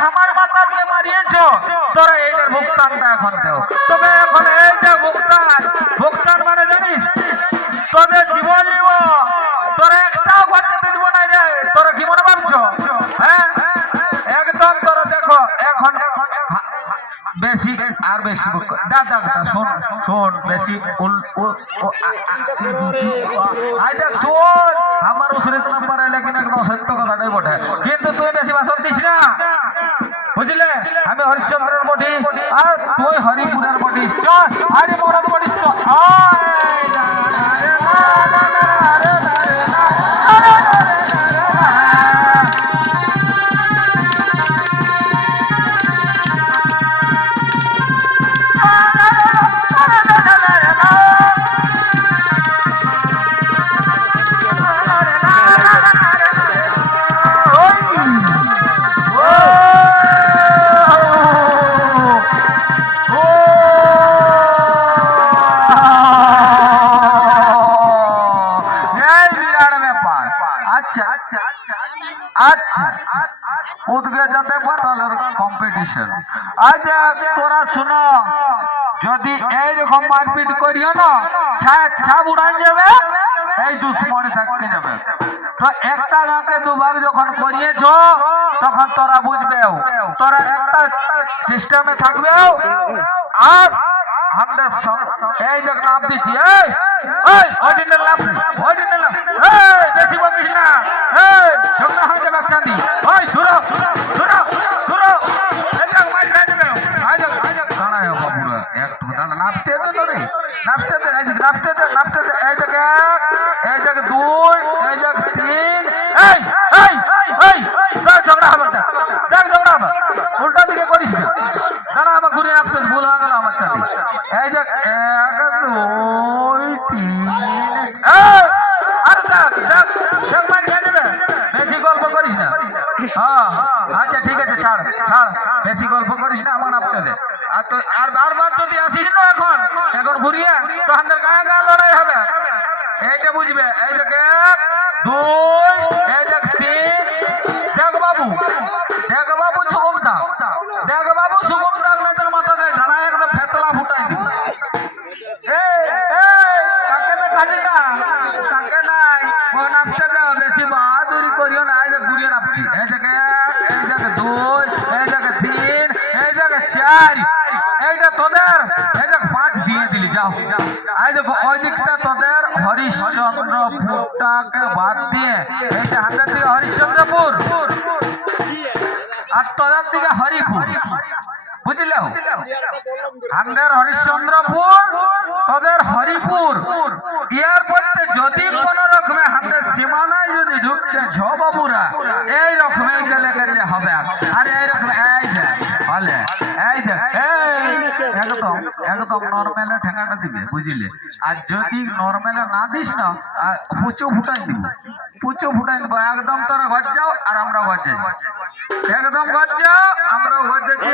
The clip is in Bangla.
আমার মারিয়েছ তোরা এইটার ভুগতানটা এখন দেও তবে এখন এই যে ভুগতান ভুগতান মানে জানিস তোদের জীবন তোরা একটাও দিব না রে তোরা কি মনে ভাবছ হ্যাঁ একদম তোরা দেখো এখন বেশি আর বেশি বক- দা দা দা শোন শোন বেশি উল আইটা শোন আমার উসরিত নাম্বার এলে সত্য কথাটাই বটে তুই বেশি ভাষণ দিস না। বুঝলে? আমি হরিশ্চন্দ্রের বটি, আর তুই হরিপুরের বটি। চল, আরে বটি। আচ্ছা আচ্ছা আচ্ছা। উদ্গে কম্পিটিশন আচ্ছা তোরা শুনো, যদি এইরকম মারপিট করিও না ছা- ছাপ উড়ান যাবে, এই দুশ্মনী থাকতে যাবে। তো একটা গাঁকে দুভাগ যখন করিয়েছ, তখন তোরা বুঝবে তোরা একটা সিস্টেমে থাকবে আর আমাদের এই যে লাভ দিচ্ছি দাঁড়া নাপতে দে তো রে নাপতে নাপতে নাপতে এই জায়গা এক এই জায়গা দুই এই জায়গা তিন এই এই এই দেখ ঝগড়া হবে না দেখ ঝগড়া হবে উল্টা দিকে করিস না দাঁড়া আমার ঘুরে নাপতে ভুল হয়ে গেল আমার সাথে এই যে এক দুই তিন এই আর দেখ দেখ দেখ মার খেয়ে নেবে বেশি গল্প করিস না হ্যাঁ আচ্ছা ঠিক আছে, ছাড় ছাড়, বেশি গল্প করিস না আমার আপনাদের আর তো আর বারবার যদি আসিস না এখন এখন ঘুরিয়ে তো আমাদের গায়ে গায়ে লড়াই হবে। এইটা বুঝবে এইটাকে দুই যে এইটা তোদের? এই পাঁচ দিয়ে দিলি, যাও। এই তোদের হরিশ্চন্দ্রপুরটাকে বাদ এই হরিশ্চন্দ্রপুর। আর তোদের দিকে হরিপুর। বুঝলে? আমাদের হরিশ্চন্দ্রপুর, তোদের হরিপুর। ইয়ার পরে যদি কোন রকমে হাতের সীমানায় যদি ঢুকছে ছ বাবুরা এই রকমে গেলে গেলে হবে আর এই রকম এই যে বলে এই যে এই একদম একদম নর্মালে ঠেকাটা দিবে, বুঝলে? আর যদি নর্মালে না দিস না পুচো ফুটাই দিব। পুচো ফুটাই দিব, একদম তোরা ঘর যাও আর আমরা ঘর যাই একদম ঘর যাও আমরা ঘর যাচ্ছি